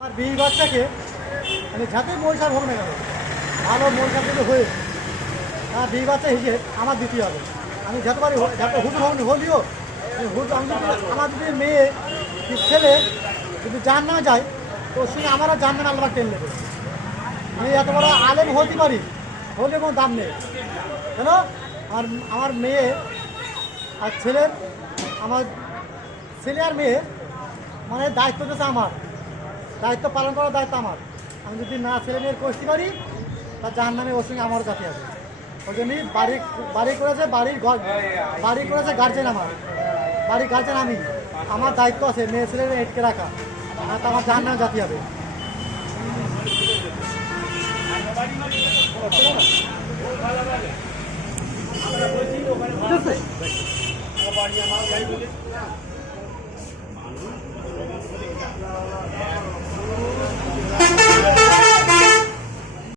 আমার বিয়ে বাচ্চাকে আমি যাতে মহিষার হোক না কেন ভালো মহিষার যদি হয়ে তার বিয়ে বাচ্চা হিসেবে আমার দিতে হবে। আমি যতবারই যত হুজুর হলিও হুজুর আমি যদি আমার যদি মেয়ে কি ছেলে যদি জান না যায় তো ওর সঙ্গে আমারও জানবেন আল্লাহ টেন নেবে। আমি এত বড় আলেম হতে পারি হলে কোনো দাম নেই কেন আমার মেয়ে আর ছেলের আমার ছেলে আর মেয়ে মানে দায়িত্ব দিয়েছে আমার দায়িত্ব পালন করার দায়িত্ব আমার। আমি যদি না ছেলে মেয়ের করতে পারি তার জাহান নামে ওর সঙ্গে আমারও জাতি আছে। ওই জন্যই বাড়ি করেছে বাড়ি করেছে গার্জেন আমার বাড়ির গার্জেন আমি আমার দায়িত্ব আছে মেয়ে ছেলে এটকে রাখা আর আমার জাহান নামে জাতি হবে। ঠিক আছে?